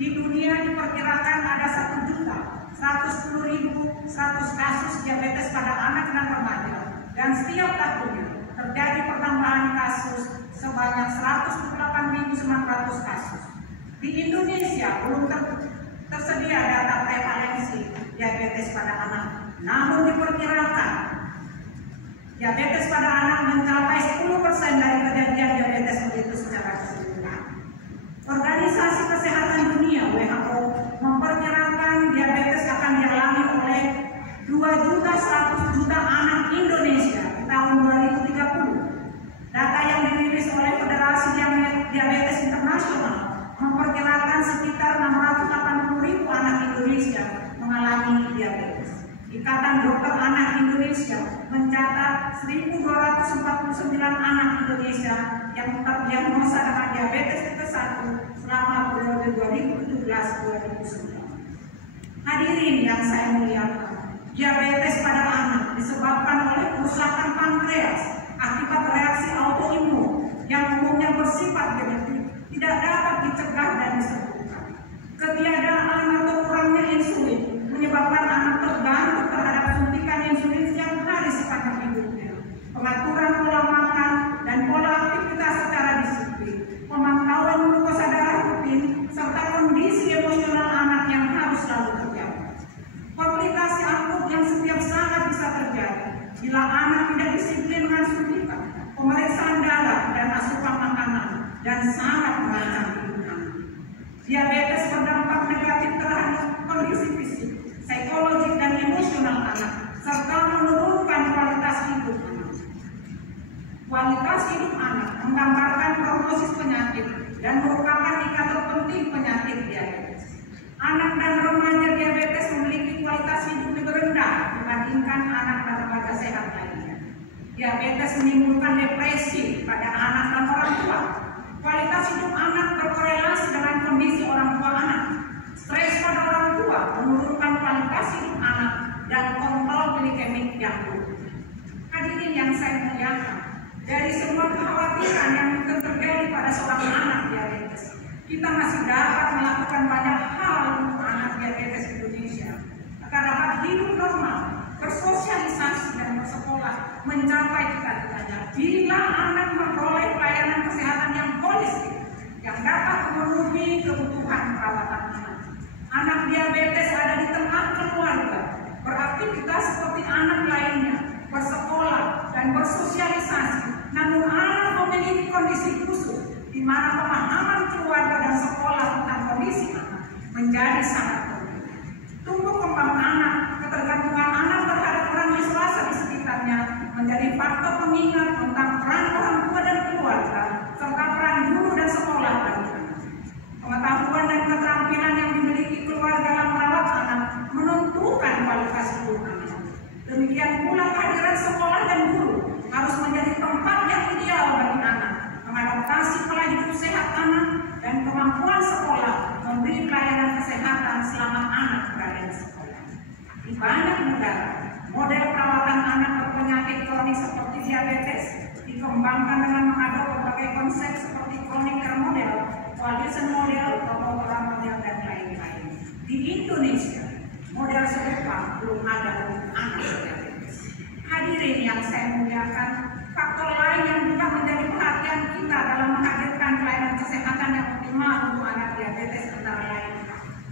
Di dunia diperkirakan ada 1.110.100 kasus diabetes pada anak dan remaja, dan setiap tahunnya terjadi pertambahan kasus sebanyak 108.900 kasus. Di Indonesia belum tersedia data prevalensi diabetes pada anak, namun diperkirakan diabetes pada anak mencapai 10% dari kejadian diabetes itu secara keseluruhan. Organisasi Kesehatan Dunia (WHO) memperkirakan diabetes akan dialami oleh 2.100.000.000 anak Indonesia di tahun 2030. Data yang dirilis oleh Federasi Diabetes Internasional memperkirakan sekitar 680.000 anak Indonesia mengalami diabetes. Ikatan Dokter Anak Indonesia mencatat 1.249 anak Indonesia yang terdiagnosa dengan diabetes tipe 1 selama periode 2017-2019. Hadirin yang saya muliakan, diabetes pada anak disebabkan oleh kerusakan pankreas akibat reaksi autoimun yang umumnya bersifat genetik, tidak dapat dicegah dan disembuhkan. Ketiadaan atau kurangnya insulin menyebabkan anak tergantung terhadap suntikan insulin setiap hari sepanjang hidupnya. Pengaturan pola makan dan pola aktivitas secara disiplin, pemantauan glukosa darah rutin, serta kondisi emosional anak yang harus selalu terjaga. Komplikasi akut yang setiap saat bisa terjadi bila anak tidak disiplin dengan suntikan, pemeriksaan darah dan asupan makanan, dan sangat mengancam hidup anak. Diabetes berdampak negatif terhadap kondisi fisik, psikologis, dan emosional anak, serta menurunkan kualitas hidup anak. Kualitas hidup anak menggambarkan prognosis penyakit dan merupakan indikator penting penyakit diabetes. Anak dan remaja diabetes memiliki kualitas hidup lebih rendah dibandingkan anak dan remaja sehat lainnya. Diabetes menimbulkan depresi pada anak dan orang tua. Kualitas hidup anak berkorelasi dengan kondisi orang tua anak. Stres pada orang tua menurunkan kualitas hidup anak dan kontrol glikemik yang buruk. Hadirin yang saya muliakan, dari semua kekhawatiran yang mungkin terjadi pada seorang anak diabetes, kita masih dapat melakukan banyak hal untuk anak diabetes Indonesia agar dapat hidup normal, bersosialisasi dan bersekolah, mencapai cita-citanya. Bila anak memperoleh pelayanan kesehatan yang holistik yang dapat memenuhi kebutuhan perawatan anak. Anak diabetes ada di tengah keluarga, beraktivitas seperti anak lainnya, bersekolah dan bersosialisasi. Namun anak memiliki kondisi khusus di mana pemahaman keluarga dan sekolah tentang kondisi anak menjadi sangat penting. Tumbuh kembang anak, ketergantungan anak terhadap orang dewasa di sekitarnya menjadi faktor pengingat tentang peran orang tua dan keluarga, serta peran guru dan sekolah bagi anak. Pengetahuan dan keterampilan yang dimiliki keluarga dalam merawat anak menentukan kualitas hidup anak. Demikian pula kehadiran sekolah dan guru harus menjadi tempat yang ideal bagi anak, mengadaptasi pola hidup sehat anak, dan kemampuan sekolah memberi pelayanan kesehatan selama anak berada di sekolah. Di banyak negara, model perawatan anak berpenyakit kronis seperti diabetes dikembangkan dengan mengadopsi berbagai konsep seperti chronic care model, coalition model, program model, dan lain-lain. Di Indonesia, model serupa belum ada untuk anak diabetes. Hadirin yang saya muliakan, faktor lain yang juga menjadi perhatian kita dalam menghadirkan pelayanan kesehatan yang optimal untuk anak diabetes antara lain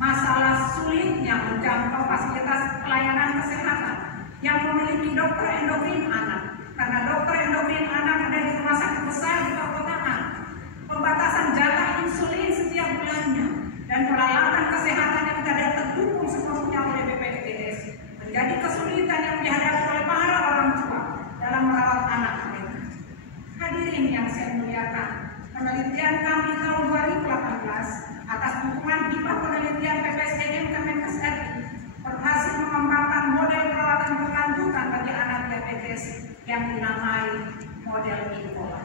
masalah sulitnya menjangkau fasilitas pelayanan kesehatan yang memiliki dokter endokrin anak, karena dokter endokrin anak ada di rumah sakit besar di perkotaan, pembatasan jatah insulin setiap bulannya, dan peralatan kesehatan yang tidak terdukung sepenuhnya oleh BPJS menjadi kesulitan yang dihadapi oleh para orang tua dalam merawat anak mereka. Hadirin yang saya muliakan, penelitian kami tahun 2018 atas dukungan hibah penelitian PPSDM Kemenkes RI berhasil mengembangkan model perawatan berkelanjutan bagi anak diabetes yang dinamai model INFOLA.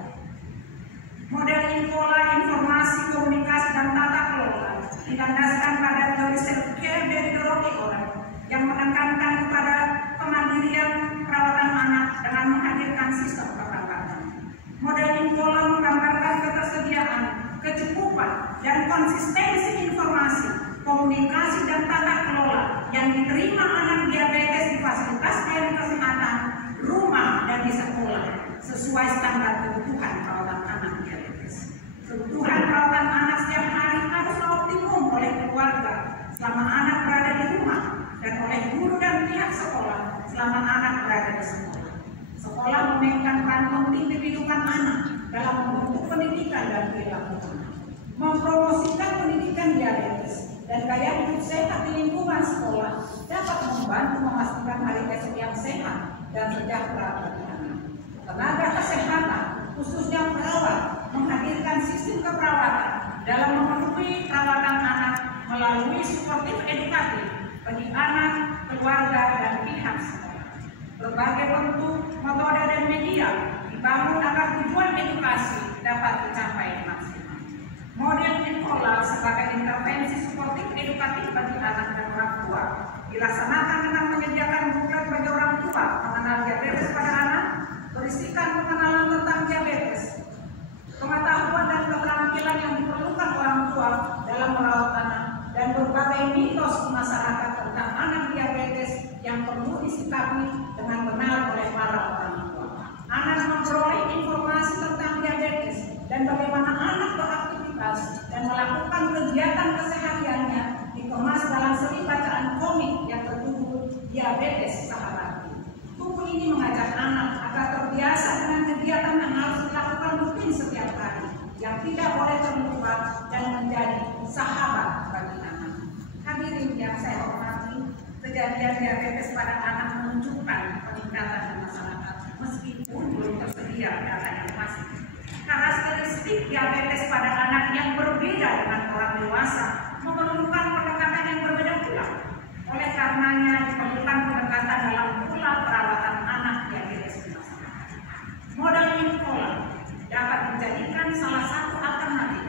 Model INFOLA, informasi, komunikasi, dan tata kelola, ditandaskan pada teori self-care dari Dorothy Oren yang menekankan kepada kemandirian perawatan anak dengan menghadirkan sistem perawatan. Model INFOLA menggambarkan ketersediaan, kecukupan, dan konsistensi informasi, komunikasi dan tata kelola yang diterima anak diabetes di fasilitas pelayanan kesehatan, rumah dan di sekolah sesuai standar kebutuhan perawatan anak diabetes. Kebutuhan perawatan anak setiap hari haruslah optimum oleh keluarga selama anak berada di rumah dan oleh guru dan pihak sekolah selama anak berada di sekolah. Sekolah memainkan peran penting di kehidupan anak dalam membentuk pendidikan dan perilaku anak, mempromosikan pendidikan diabetes dan gaya hidup sehat di lingkungan sekolah dapat membantu memastikan hari esok yang sehat dan sejahtera bagi anak. Tenaga kesehatan, khususnya perawat, menghadirkan sistem keperawatan dalam memenuhi perawatan anak melalui suportif edukatif bagi anak, keluarga, dan pihak sekolah. Berbagai bentuk, metode, dan media dibangun agar tujuan edukasi dapat dicapai maksimal. Model Inkola sebagai intervensi suportif edukatif bagi anak dan orang tua dilaksanakan dengan menyediakan buklet bagi orang tua mengenal diabetes pada anak, berisikan pengenalan tentang diabetes, pengetahuan dan keterampilan yang diperlukan orang tua dalam merawat anak, dan berbagai mitos di masyarakat tentang anak diabetes yang perlu disikapi dengan benar oleh para orang tua. Anak memperoleh informasi tentang diabetes dan bagaimana anak beraktivitas dan melakukan kegiatan kesehariannya dikemas dalam seri bacaan komik yang berjudul Diabetes Sahabatku. Buku ini mengajak anak agar terbiasa dengan kegiatan yang harus dilakukan rutin setiap hari, yang tidak boleh terlupa dan menjadi sahabat bagi anak. Hadirin yang saya hormati, kejadian diabetes pada anak menunjukkan peningkatan di masyarakat meskipun belum tersedia data yang pasti. Karakteristik diabetes pada anak yang berbeda dengan orang dewasa memerlukan pendekatan yang berbeda pula. Oleh karenanya diperlukan pendekatan dalam pola perawatan anak diabetes di masyarakat. Model Inkola dapat dijadikan salah satu alternatif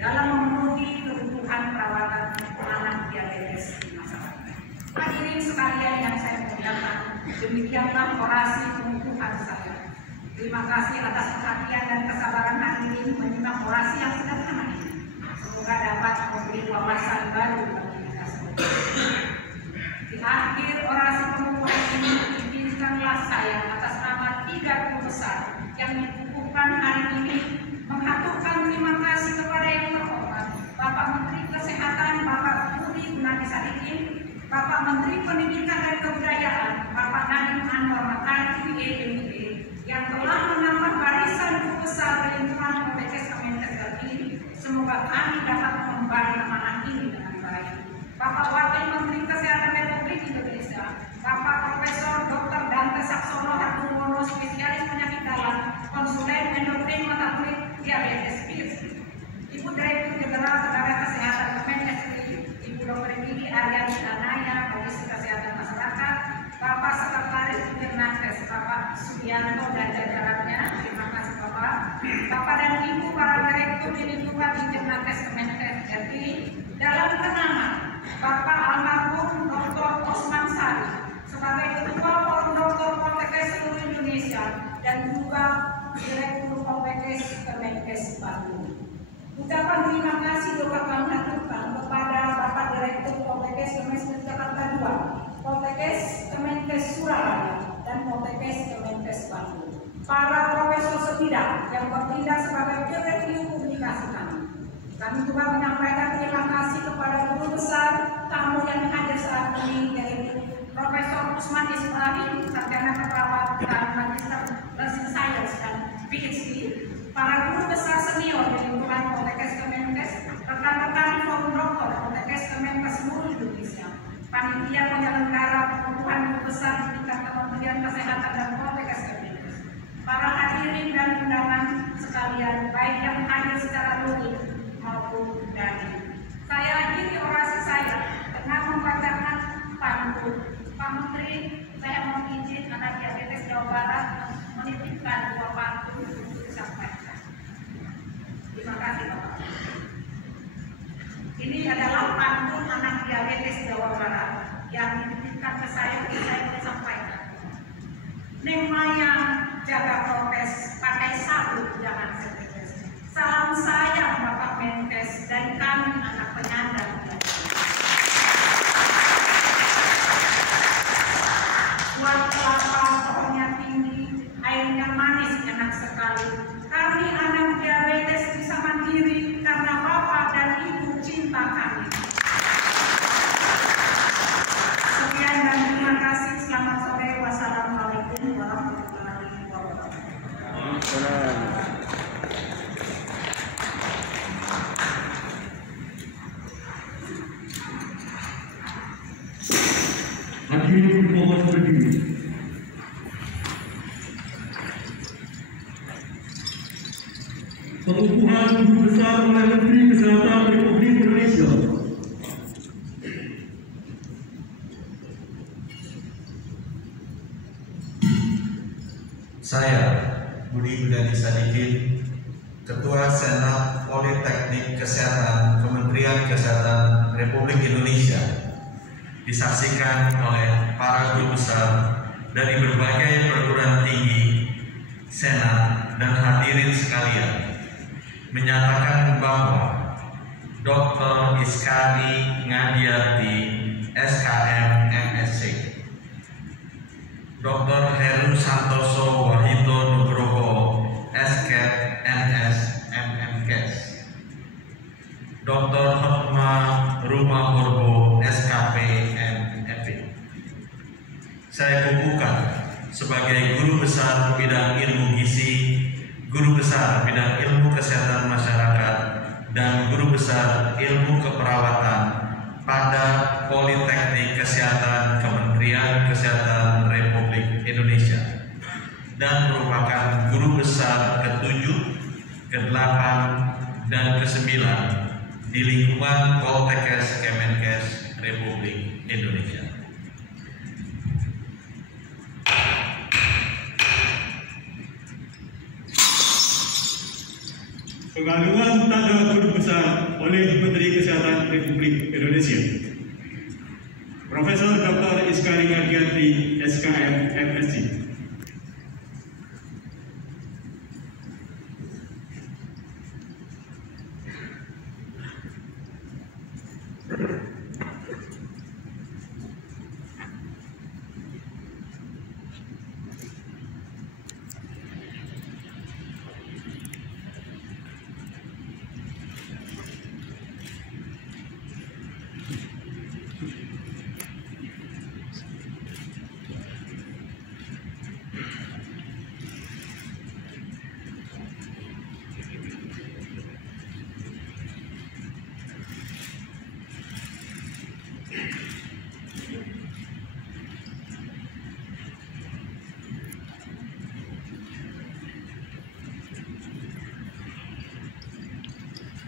dalam memenuhi kebutuhan perawatan anak diabetes di masyarakat. Hadirin sekalian yang saya muliakan, demikianlah orasi penutupan saya. Terima kasih atas perhatian dan kesabaran hadirin menyimak orasi yang sederhana ini. Semoga dapat memberi wawasan baru bagi kita semua. Di akhir orasi penutupan ini, izinkanlah saya atas nama 3 guru besar yang dikukuhkan hari ini mengaturkan terima kasih kepada yang terhormat Bapak Menteri Kesehatan Bapak Budi Gunadi Sadikin, Bapak Menteri Pendidikan dan Kebudayaan Bapak Nadiem Anwar Makarim MD yang telah menambah barisan guru besar di lingkungan Poltekkes Kemenkes terpilih. Semoga kami dapat mengembali amanah ini dengan baik. Bapak Wakil Menteri Kesehatan Republik Indonesia Bapak Profesor Dr. Dante Saxono Hartono, spesialis penyakit dalam, konsulen endokrin metabolik diabetes PhD. Ibu Direktur Jenderal Tenaga Kesehatan Kemenkes Ibu Dr. Gigi Aryani Danaya, Komisi Kesehatan Masyarakat, Bapak Sekretaris Dirnankes Bapak Sugianto dan jajarannya, terima kasih Bapak. Bapak dan Ibu para Direktur di lingkungan Dirnankes Kemenkes RI, dalam kenangan Bapak almarhum Dr. Osman Sari sebagai Ketua Forum Dokter Poltekkes seluruh Indonesia dan juga Direktur Poltekkes Kemenkes Bandung. Ucapan terima kasih juga kami haturkan kepada Bapak Direktur Poltekkes Kemenkes Jakarta II, Poltekkes Kemenkes Surabaya, dan Poltekkes Kemenkes Bandung. Para profesor sebidang yang bertindak sebagai peer review publikasi kami. Kami juga menyampaikan terima kasih kepada guru besar tamu yang hadir saat ini, yaitu Profesor Usman Ismail, Sarjana Keperawatan Magister Nursing Science dan PhD, para guru besar senior di lingkungan Poltekkes Kemenkes, rekan-rekan Forum Dokter Poltekkes Kemenkes seluruh Indonesia, panitia penyelenggara perkumpulan guru besar di tingkat Kementerian Kesehatan dan Poltekkes Kemenkes, para hadirin dan undangan sekalian, baik yang hadir secara luring maupun daring. Saya akhiri orasi saya dengan membacakan pantun. Pak Menteri, saya mohon izin anak diabetes Jawa Barat menitipkan 2 pantun untuk disampaikan. Terima kasih Bapak. Ini adalah pantun anak diabetes Jawa Barat yang dititipkan ke saya boleh sampaikan. Neng mayang jaga prokes, pakai sabuk jangan setetes. Salam sayang Bapak Menkes dan kami mohon berdiri. Pengukuhan Guru Besar oleh Menteri Kesehatan Republik Indonesia. Saya, Budi Gunadi Sadikin, Ketua Senat Politeknik Kesehatan Kementerian Kesehatan Republik Indonesia, disaksikan oleh para guru besar dari berbagai perguruan tinggi, senat, dan hadirin sekalian, menyatakan bahwa Dr. Iskari Ngadiati, SKM MSc, Dr. Heru Santoso Wahito Nugroho, SKET NS MMKes, Dr. Hotma Ruma Horbo, SKP MFP. Saya kukuhkan sebagai guru besar bidang ilmu gizi, guru besar bidang ilmu kesehatan masyarakat, dan guru besar ilmu keperawatan pada Politeknik Kesehatan Kementerian Kesehatan Republik Indonesia, dan merupakan guru besar ke-7, ke-8, dan ke-9 di lingkungan Poltekkes Kemenkes Republik Indonesia. Pengagungan tanda guru besar oleh Menteri Kesehatan Republik Indonesia. Profesor Dr. Iskari Ngadiati, SKM MSc.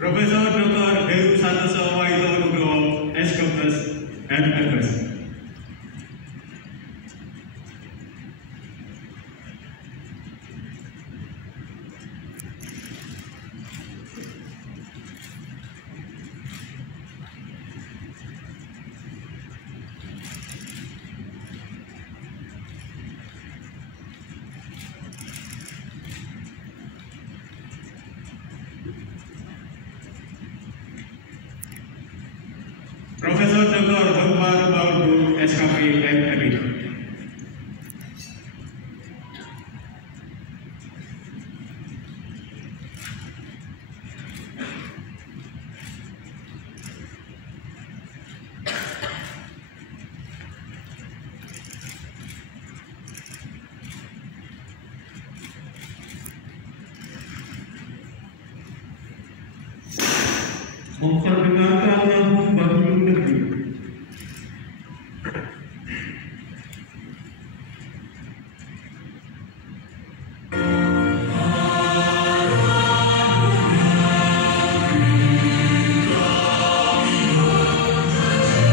Profesor Dr. Heru Santoso Wahito Nugroho, SKOPTES MFS. Profesor Dr. Hotma Ruma Horbo, SKP MMI. Memperdengarkan lagu Bahlul Negeri. Thank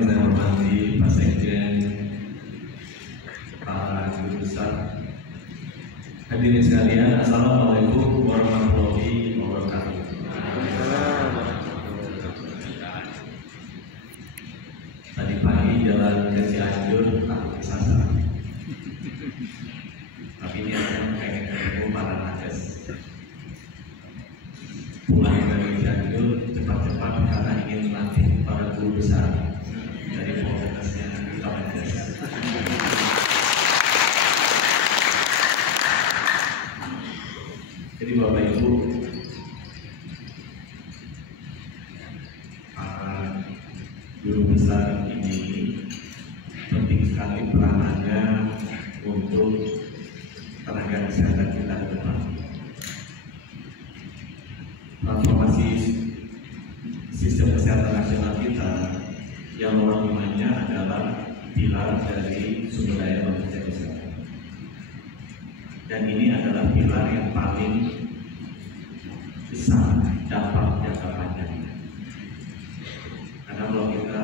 yang saya hormati Pak Sekjen, Pak Guru Besar, hadirin sekalian, Assalamualaikum warahmatullahi wabarakatuh. Tadi pagi jalan ke Cianjur takut kesasar, tapi ini akan pengen ketemu para nakes. Pulang dari Cianjur cepat-cepat karena ingin melatih para guru besar dari komunitasnya Kemenkes. Jadi Bapak Ibu, para guru besar ini penting sekali peranannya untuk tenaga kesehatan kita ke depan. Transformasi sistem kesehatan nasional kita yang nomor 5-nya adalah pilar dari sumber daya manusia kesehatan. Dan ini adalah pilar yang paling besar dampak jangka panjangnya. Karena kalau kita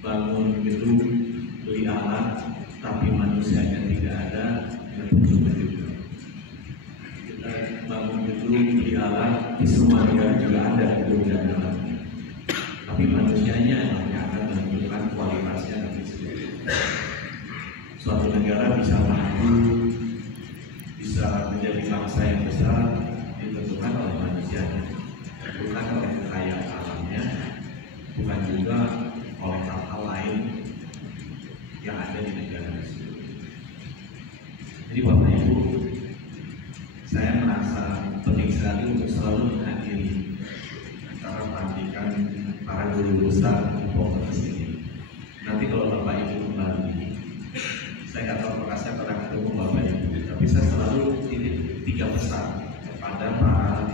bangun gedung, beli alat, tapi manusianya tidak ada, ya percuma juga. Kita bangun gedung, beli alat, di semua negara juga ada gedung dan alatnya. Tapi manusianya yang akan menentukan kualitasnya nanti sendiri. Suatu negara bisa maju, bisa menjadi bangsa yang besar ditentukan oleh manusianya, bukan oleh kekayaan alamnya, bukan juga oleh hal-hal lain yang ada di negara tersebut. Jadi Bapak Ibu, saya merasa penting sekali untuk selalu menghadiri acara pelantikan para guru besar di Polres ini. Nanti kalau Bapak Ibu kembali, saya nggak tahu apakah saya pernah ketemu Bapak Ibu, tapi saya selalu titip 3 pesan kepada para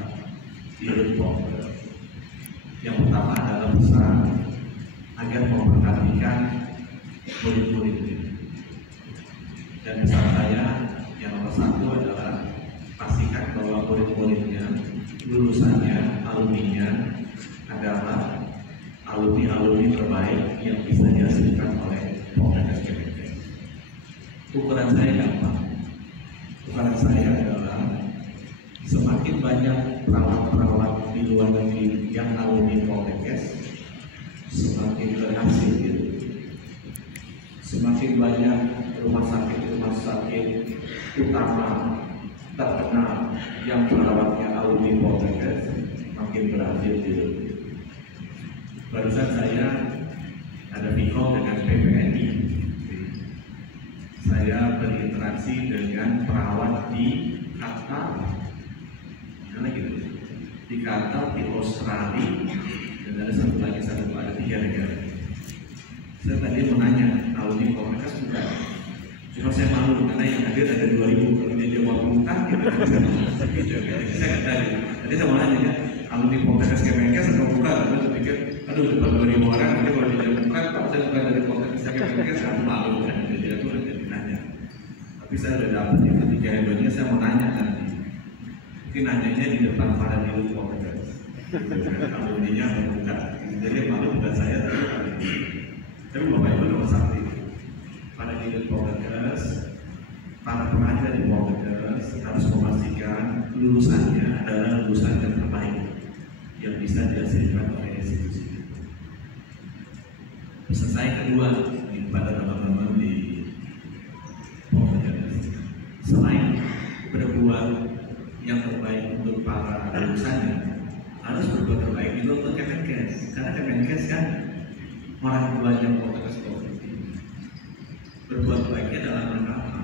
dirut Polres. Yang pertama adalah pesan agar memperhatikan murid-muridnya. Dan pesan saya yang nomor 1 adalah pastikan bahwa murid-muridnya, lulusannya, alumninya adalah alumni-alumni terbaik yang bisa dihasilkan oleh Polres Kemenkes. Ukuran saya gampang. Ukuran saya adalah semakin banyak perawat-perawat di luar negeri yang alumni Polres, semakin berhasil gitu. Semakin banyak rumah sakit utama terkenal yang perawatnya alumni Polres, makin berhasil gitu. Barusan saya ada video dengan PPNI. Saya berinteraksi dengan perawat di Qatar, gitu. Di Qatar, di Australia, dan ada satu lagi, ada 3 negara. Saya tadi mau nanya, alumni Polres bukan? Cuma saya malu karena yang hadir ada 2.000, kalau dia jawab bukan, saya nggak tahu. Tadi saya mau nanya kan, alumni Polres Kemenkes atau bukan? Saya pikir, aduh depan 2.000 orang, nanti kalau dia bukan, Pak saya bukan dari Polres Kemenkes, aku malu kan? Jadi aku nanti nanya. Tapi saya udah dapat itu 3 handphonenya, saya mau nanya nanti. Mungkin nanyanya di depan para dirut Polres. Alumninya atau bukan? Jadi malu bukan saya, tapi Bapak Ibu nomor 1. Para dirut Polres, para pengajar di Polres harus memastikan lulusannya adalah lulusan yang terbaik yang bisa dihasilkan oleh institusi. Pesan saya kedua kepada teman-teman di Polres, selain berbuat yang terbaik untuk para lulusannya, harus berbuat terbaik juga untuk Kemenkes, karena Kemenkes kan orang tuanya Polres ini. Berbuat baiknya dalam rangka apa?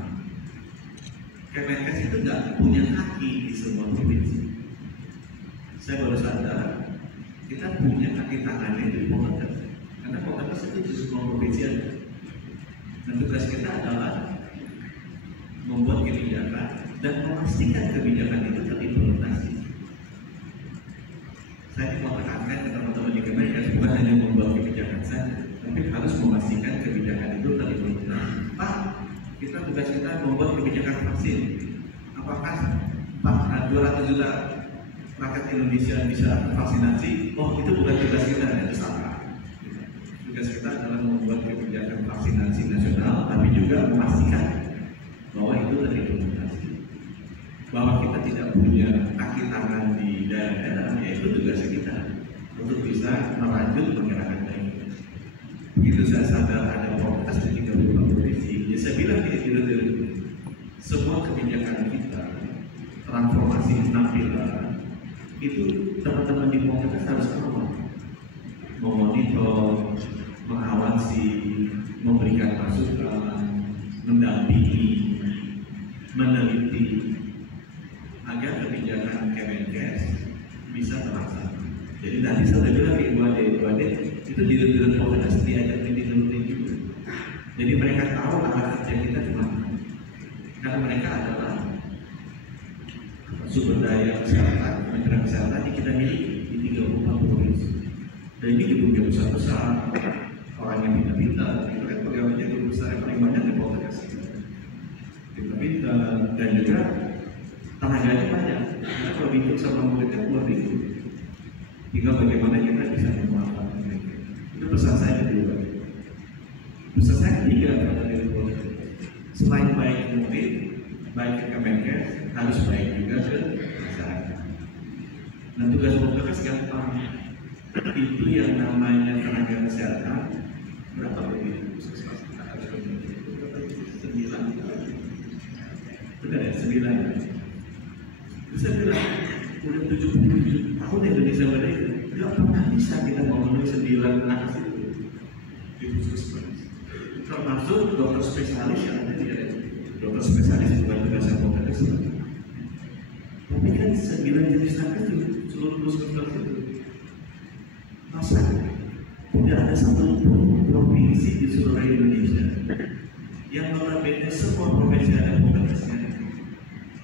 Kemenkes itu nggak punya kaki di semua provinsi. Saya baru sadar kita punya kaki tangannya di Polres, karena Polres itu di semua provinsi ada. Dan tugas kita adalah membuat kebijakan dan memastikan kebijakan itu terimplementasi. Saya mau tekankan ke teman-teman di Kemenkes, bukan hanya membuat kebijakan saja, tapi harus memastikan kebijakan itu terimplementasi. Pak, kita tugas kita membuat kebijakan vaksin. Apakah 200 juta rakyat Indonesia bisa vaksinasi? Oh, itu bukan tugas kita, itu salah. tugas kita adalah membuat kebijakan vaksinasi nasional, tapi juga memastikan bahwa itu terimplementasi. Bahwa kita tidak punya kaki tangan di daerah-daerah, yaitu tugas kita untuk bisa merajut menggerakkan baik. Begitu saya sadar ada proses di 32 provinsi, ya saya bilang kira-kira semua kebijakan kita, transformasi 6 pilar, itu teman-teman di Polres harus awal memonitor, mengawasi, memberikan masukan, mendampingi, meneliti agar kebijakan Kemenkes bisa terlaksana. Jadi tadi saya bilang ke Ibu Ade itu dirut-dirut Polres diajak meeting juga. Jadi mereka tahu arah kerja kita kemana. Karena mereka adalah sumber daya kesehatan, kementerian kesehatan yang kita miliki di 34 provinsi. Dan ini gedung yang besar-besar, orang yang pintar-pintar, itu kan pegawainya gedung besar yang paling banyak di Polres. Pintar-pintar dan juga tenaganya banyak. Karena kalau bingung sama muridnya keluar bingung. Tinggal bagaimana kita bisa memanfaatkan mereka. Itu pesan saya kedua. Pesan saya ketiga dari Polres. Selain baik murid, baik ke Kemenkes, harus baik juga ke masyarakat. Nah, tugas Polres gampang. Itu yang namanya tenaga kesehatan berapa begitu? 9. Benar ya, 9. Bisa bilang udah 77 tahun Indonesia merdeka, nggak pernah bisa kita memenuhi 9 nakes itu di puskesmas. Termasuk dokter spesialis yang ada di area. Dokter spesialis bukan tugasnya Polres. Tapi kan 9 jenis nakes itu seluruh puskesmas itu. Masa tidak ada satu provinsi di seluruh Indonesia yang notabene semua provinsi ada Polresnya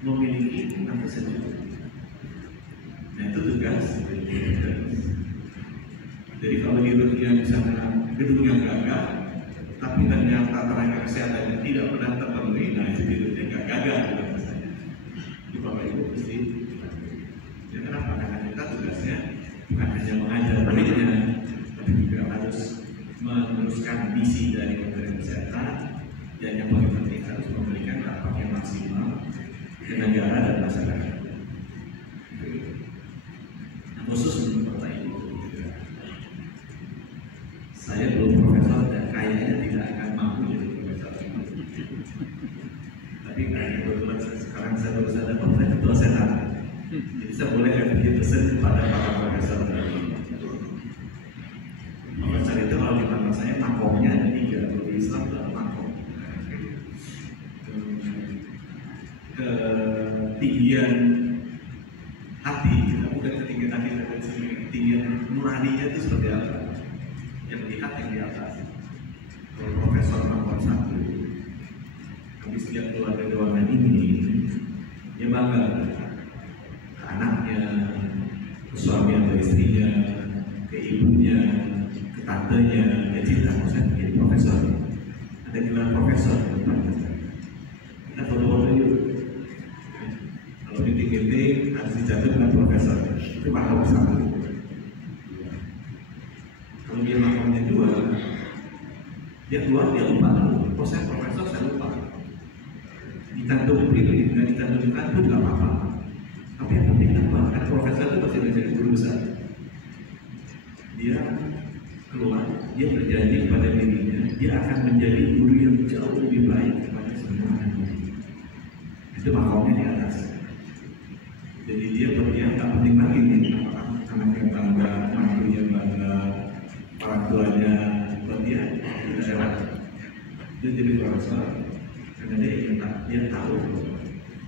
memiliki nakes sendiri. Nah itu tugas. Jadi kalau di dunia misalnya gedungnya gagal, tapi ternyata tenaga kesehatannya tidak pernah terpenuhi, nah itu gedungnya nggak gagal tugas saya. Di Bapak Ibu mesti. Ya kenapa? Karena kita tugasnya bukan hanya mengajar muridnya, tapi juga harus meneruskan misi dari Kementerian Kesehatan, dan yang paling penting harus memberikan dampak yang maksimal ke negara dan masyarakat. Nah, khusus untuk Bapak Ibu, saya belum profesor dan kayaknya tidak akan mampu jadi profesor. Tapi kebetulan sekarang saya baru sadar bahwa saya ketua senat. Jadi saya boleh kasih pesan kepada para profesor. Profesor itu kalau di tempat saya makomnya ada 3, kalau di Islam itu makom. Ketinggian hati, bukan ketinggian hati, tapi ketinggian nuraninya itu seperti apa? Yang lihat yang di atas. Kalau profesor nomor 1, habis dia keluar dari ruangan ini, dia bangga. Anaknya, ke suami atau istrinya, ke ibunya, ke tantenya, dia cinta, saya menjadi profesor. Ada gelar profesor, kita foto-foto yuk. Kalau meeting harus dicatat dengan profesor, itu makom 1. Kalau dia makomnya 2, dia keluar dia lupa. Oh saya profesor, saya lupa. Ditantum pribadi, nggak ditantum kantor nggak apa-apa. Tapi yang penting apa? Kan profesor itu pasti menjadi guru besar. Dia keluar, dia berjanji kepada dirinya, dia akan menjadi guru yang jauh lebih baik kepada semua anak. Itu makomnya di atas. Jadi dia berdiam tak penting lagi nih, anaknya bangga, mantunya bangga, orang tuanya berdiam, itu lewat. Dia jadi profesor, karena dia tahu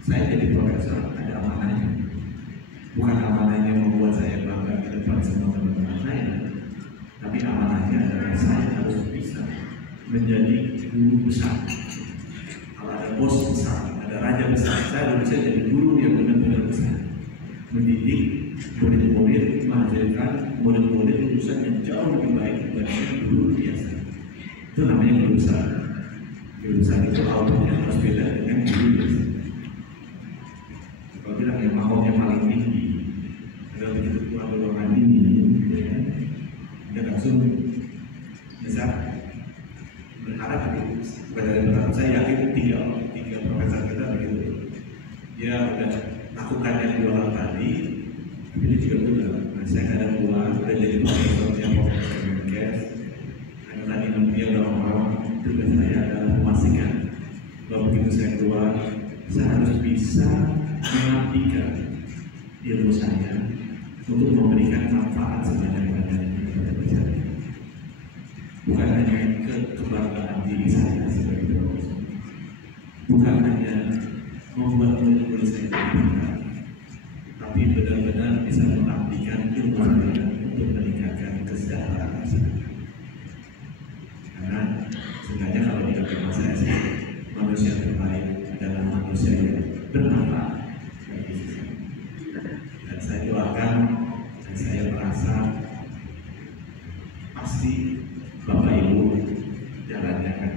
saya jadi profesor ada amanahnya. Bukan amanahnya membuat saya bangga di depan semua teman-teman saya, tapi amanahnya adalah saya harus bisa menjadi guru besar. Kalau ada bos besar, ada raja besar, saya harus bisa jadi guru yang benar-benar besar. Mendidik murid-murid, menghasilkan murid-murid lulusan yang jauh lebih baik dibanding guru biasa. Itu namanya guru besar. Guru besar itu outputnya harus beda dengan guru biasa. Kalau bilang yang makomnya paling tinggi, ada begitu keluar ruangan ini, ya, dia langsung bisa dan lakukan yang dua hal tadi, ini juga benar. Nah, saya kadang pulang dan jadi profesornya Kemenkes. Karena tadi dia udah ngomong, tugas saya adalah memastikan bahwa begitu saya keluar, saya harus bisa mengabdikan ilmu saya untuk memberikan manfaat sebanyak-banyaknya kepada masyarakat. Bukan hanya kebanggaan diri saya sebagai profesor, bukan hanya membuat murid-murid saya berbangga, tapi benar-benar bisa mengabdikan ilmu saya untuk meningkatkan kesejahteraan masyarakat. Karena sebenarnya kalau di agama saya sih, manusia terbaik adalah manusia yang bermanfaat bagi sesama. Dan saya doakan dan saya merasa pasti Bapak Ibu jalannya akan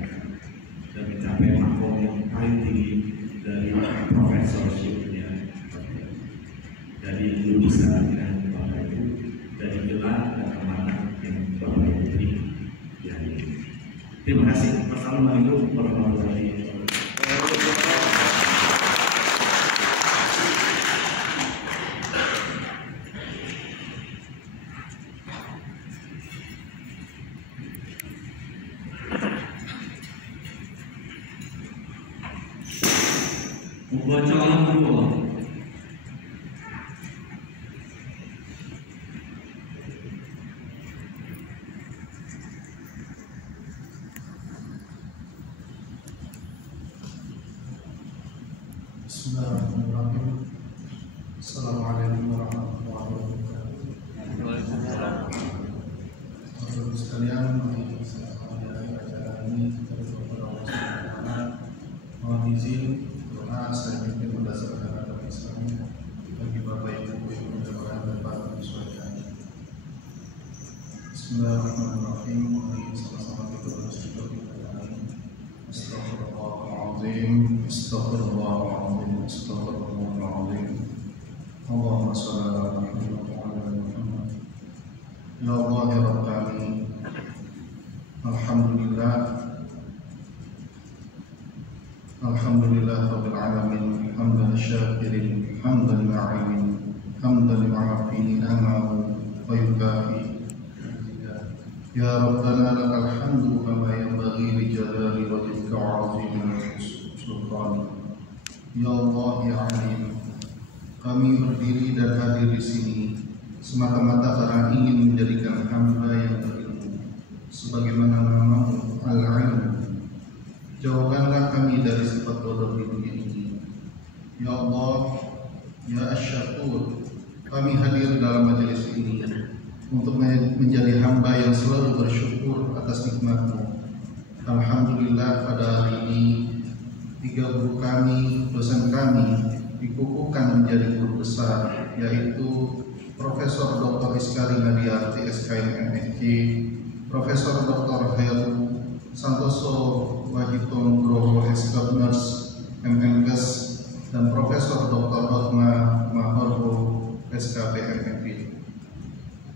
dan mencapai makom yang paling tinggi dari profesorshipnya, dari guru besarnya Bapak Ibu, dari gelar dan amanah yang Bapak Ibu terima. Terima kasih. Wassalamualaikum warahmatullahi wabarakatuh. Membaca Al-Quran. Bismillahirrahmanirrahim. Assalamualaikum warahmatullahi wabarakatuh. Bapak-Ibu sekalian, mari saya menghadiri acara ini kepada Allah Subhanahu wa Ta'ala. Mohon izin doa saya pimpin berdasarkan agama Islam bagi Bapak Ibu yang mudah-mudahan dapat menyesuaikan. Bismillahirrahmanirrahim. Mari sama-sama kita bersyukur kepada Allah. Astaghfirullahaladzim, astaghfirullahaladzim, astaghfirullahaladzim. Allahumma shalli ala Muhammad wa ala ali Muhammad. Ya Allah ya Rabb kami, alhamdulillah, alhamdulillah rabbil alamin, hamdan syakirin, hamdan na'imin, hamdan mu'afin ni'amahu wa yukafi. Ya Rabbana lakal hamdu kama yanbaghi li jalali wajhika wa 'azimi sultanik. Ya Allah ya Alim, kami berdiri dan hadir di sini semata-mata karena ingin menjadikan hamba yang berilmu sebagaimana namamu al-ilm. Jauhkanlah kami dari sifat bodoh di dunia ini. Ya Allah, ya Asy-Syakur, kami hadir dalam majelis ini untuk menjadi hamba yang selalu bersyukur atas nikmat-Mu. Alhamdulillah pada hari ini 3 guru kami, dosen kami dikukuhkan menjadi guru besar, yaitu Profesor Dr. Iskari Ngadiarti SKM MSc, Profesor Dr. Heru Santoso Wahidton Groho SKMers MMKes, dan Profesor Dr. Hotma Mahorbo SKP MFP.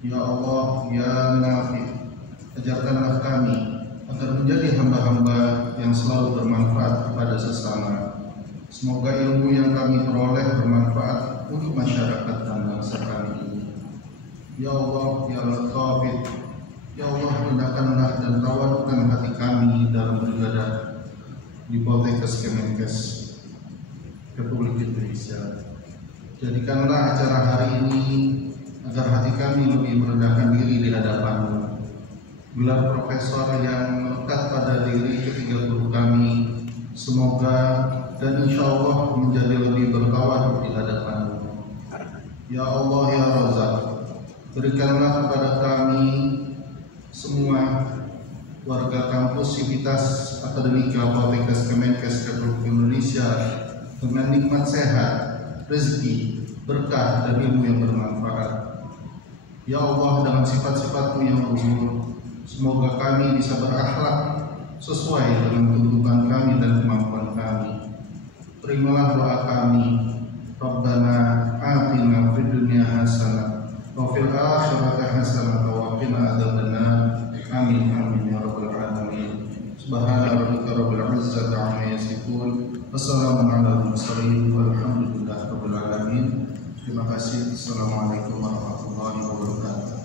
Ya Allah, ya Nafi, ajarkanlah kami agar menjadi hamba-hamba yang selalu bermanfaat kepada sesama. Semoga ilmu yang kami peroleh bermanfaat untuk masyarakat dan bangsa kami ini. Ya Allah, ya Latifid, ya Allah, rendahkanlah dan tawadukkan hati kami dalam beribadah di Poltekkes Kemenkes Republik Indonesia. Jadikanlah acara hari ini agar hati kami lebih merendahkan diri di hadapan-Mu. Gelar profesor yang melekat pada diri ketiga guru kami, semoga dan insya Allah menjadi lebih bertawadhu di hadapan-Mu. Ya Allah ya Razak, berikanlah kepada kami semua warga kampus Sivitas Akademika Poltekkes Kemenkes Republik Indonesia dengan nikmat sehat, rezeki, berkah dan ilmu yang bermanfaat. Ya Allah, dengan sifat-sifat-Mu yang luhur, semoga kami bisa berakhlak sesuai dengan tuntutan kami dan kemampuan kami. Terimalah doa kami. Rabbana atina fid dunya hasanah wa fil akhirati hasanah wa qina adzabannar. Amin amin ya rabbal alamin. Subhana rabbika rabbil izzati amma yasifun Wassalamualaikum warahmatullahi wabarakatuh. Terima kasih. Assalamualaikum warahmatullahi wabarakatuh.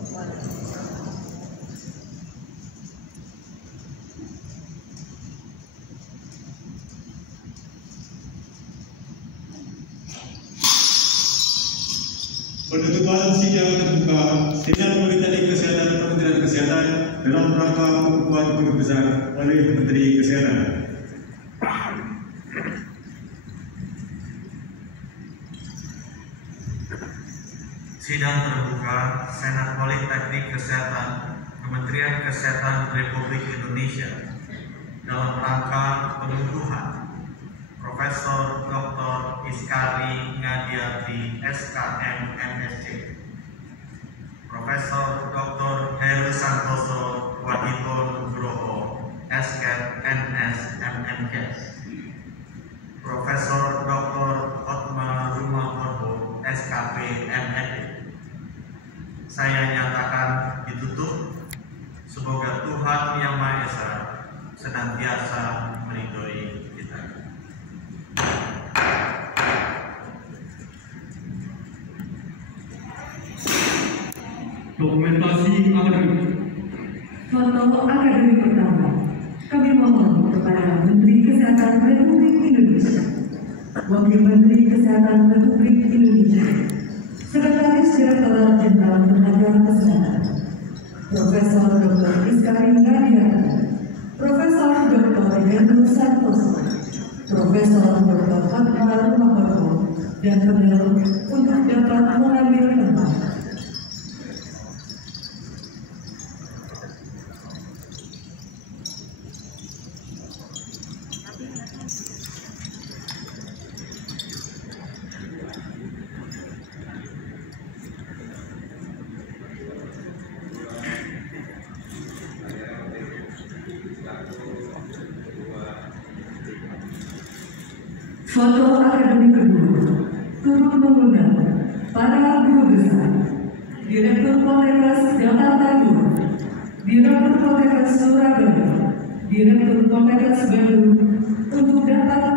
Penutupan sidang terbuka Sidang Politeknik Kesehatan Kementerian Kesehatan dalam rangka pengumuman guru besar oleh Menteri Kesehatan. Sidang terbuka Senat Politeknik Kesehatan Kementerian Kesehatan Republik Indonesia dalam rangka pengunduhan Profesor Dr. Iskari Ngadiati SKM MSc, Profesor Dr. Heru Santoso Wadito Nugroho SKM NS MMKes, Profesor Dr. Hotma Rumahodo SKP MND. Saya nyatakan ditutup. Semoga Tuhan Yang Maha Esa senantiasa meridhoi kita. Dokumentasi akademik. Foto akademik pertama. Kami mohon kepada Menteri Kesehatan Republik Indonesia, Wakil Menteri Kesehatan Republik Indonesia, Sekretaris Direktorat Jenderal Tenaga Kesehatan, Profesor Dr. Iskari Ngadiati, Profesor Dr. Heru Santoso, Profesor Dr. Hotma Rumahodo, dan beliau untuk dapat mengambil tempat. Foto akademik kedua turut mengundang para guru besar, Direktur Poltekkes Jakarta II, Direktur Poltekkes Surabaya, Direktur Poltekkes Bandung untuk dapat